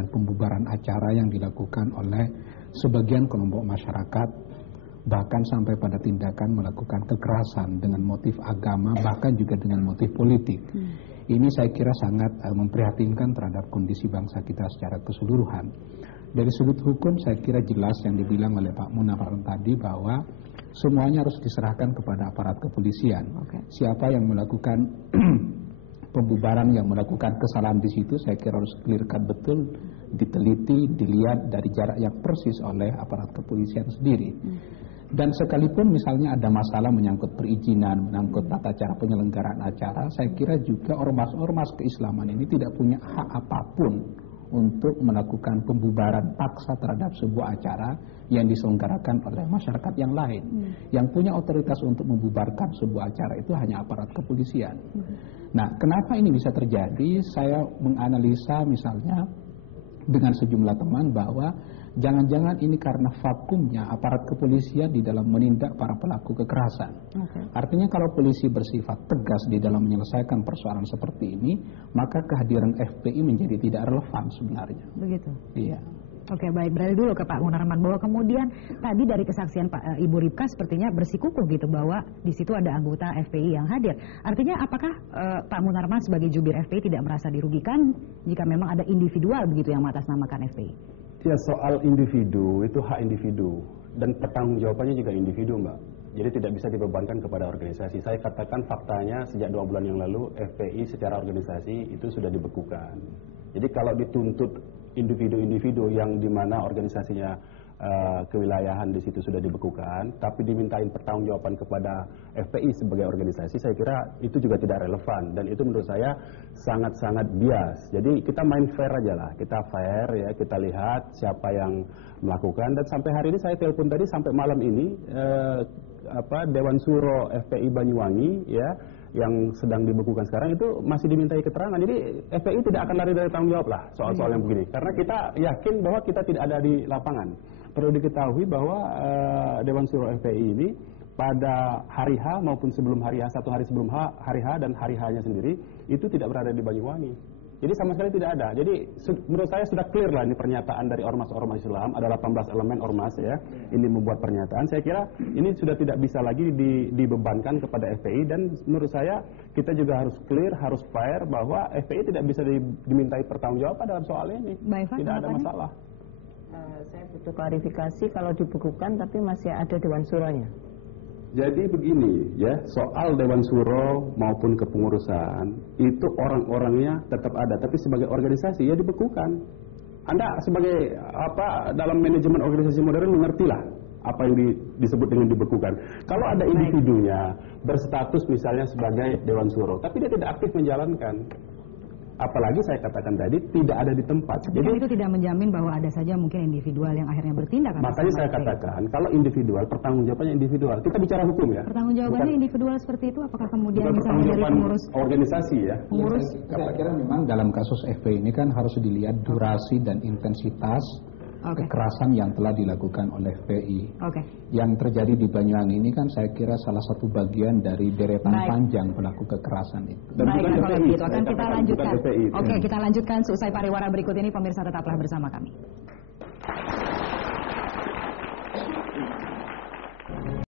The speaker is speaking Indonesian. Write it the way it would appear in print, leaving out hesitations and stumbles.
dengan pembubaran acara yang dilakukan oleh sebagian kelompok masyarakat, bahkan sampai pada tindakan melakukan kekerasan dengan motif agama, bahkan juga dengan motif politik. Ini saya kira sangat memprihatinkan terhadap kondisi bangsa kita secara keseluruhan. Dari sudut hukum saya kira jelas yang dibilang oleh Pak Munarman tadi bahwa semuanya harus diserahkan kepada aparat kepolisian. Siapa yang melakukan pembubaran, yang melakukan kesalahan di situ, saya kira harus clear-cut betul, diteliti, dilihat dari jarak yang persis oleh aparat kepolisian sendiri. Dan sekalipun misalnya ada masalah menyangkut perizinan, menyangkut tata cara penyelenggaraan acara, saya kira juga ormas-ormas keislaman ini tidak punya hak apapun untuk melakukan pembubaran paksa terhadap sebuah acara yang diselenggarakan oleh masyarakat yang lain. Yang punya otoritas untuk membubarkan sebuah acara itu hanya aparat kepolisian. Nah, kenapa ini bisa terjadi? Saya menganalisa misalnya dengan sejumlah teman bahwa jangan-jangan ini karena vakumnya aparat kepolisian di dalam menindak para pelaku kekerasan. Artinya kalau polisi bersifat tegas di dalam menyelesaikan persoalan seperti ini, maka kehadiran FPI menjadi tidak relevan sebenarnya. Begitu? Iya. Oke, baik, beralih dulu ke Pak Munarman, bahwa kemudian tadi dari kesaksian Ibu Ripka sepertinya bersikukuh gitu bahwa di situ ada anggota FPI yang hadir. Artinya apakah Pak Munarman sebagai jubir FPI tidak merasa dirugikan jika memang ada individual begitu yang mengatasnamakan FPI? Ya, soal individu itu hak individu dan pertanggungjawabannya juga individu, Mbak. Jadi tidak bisa dibebankan kepada organisasi. Saya katakan faktanya sejak 2 bulan yang lalu FPI secara organisasi itu sudah dibekukan. Jadi kalau dituntut individu-individu yang dimana organisasinya kewilayahan di situ sudah dibekukan, tapi dimintain pertanggungjawaban kepada FPI sebagai organisasi, saya kira itu juga tidak relevan dan itu menurut saya sangat-sangat bias. Jadi kita main fair aja lah, kita fair ya, kita lihat siapa yang melakukan dan sampai hari ini saya telepon tadi sampai malam ini Dewan Suro FPI Banyuwangi ya yang sedang dibekukan sekarang itu masih dimintai keterangan. Jadi FPI tidak akan lari dari tanggung jawab lah soal-soal yang begini. Karena kita yakin bahwa kita tidak ada di lapangan. Perlu diketahui bahwa Dewan Suro FPI ini pada hari H maupun sebelum hari H, 1 hari sebelum hari H dan hari H-nya sendiri itu tidak berada di Banyuwangi. Jadi sama sekali tidak ada. Jadi menurut saya sudah clear lah ini pernyataan dari ormas-ormas Islam. Ada 18 elemen ormas ya. Ini membuat pernyataan. Saya kira ini sudah tidak bisa lagi dibebankan kepada FPI. Dan menurut saya kita juga harus clear, harus fair bahwa FPI tidak bisa dimintai pertanggungjawaban dalam soal ini. Tidak ada masalah. Saya butuh klarifikasi kalau dibekukan tapi masih ada Dewan Suronya. Jadi begini ya, soal Dewan Suro maupun kepengurusan itu orang-orangnya tetap ada, tapi sebagai organisasi ya dibekukan. Anda sebagai dalam manajemen organisasi modern mengertilah apa yang disebut dengan dibekukan. Kalau ada individunya berstatus misalnya sebagai Dewan Suro, tapi dia tidak aktif menjalankan. Apalagi saya katakan tadi tidak ada di tempat. Jadi kan itu tidak menjamin bahwa ada saja mungkin individual yang akhirnya bertindak. Makanya saya katakan kalau individual, pertanggungjawabannya individual. Kita bicara hukum ya. Pertanggungjawabannya individual seperti itu, apakah kemudian misalnya dari pengurus organisasi ya? Pengurus. Saya kira memang dalam kasus FPI ini kan harus dilihat durasi dan intensitas kekerasan yang telah dilakukan oleh FPI. Yang terjadi di Banyuwangi ini kan saya kira salah satu bagian dari deretan panjang pelaku kekerasan itu. Baik, kalau begitu akan kita lanjutkan. Oke, kita lanjutkan seusai pariwara berikut ini. Pemirsa tetaplah bersama kami.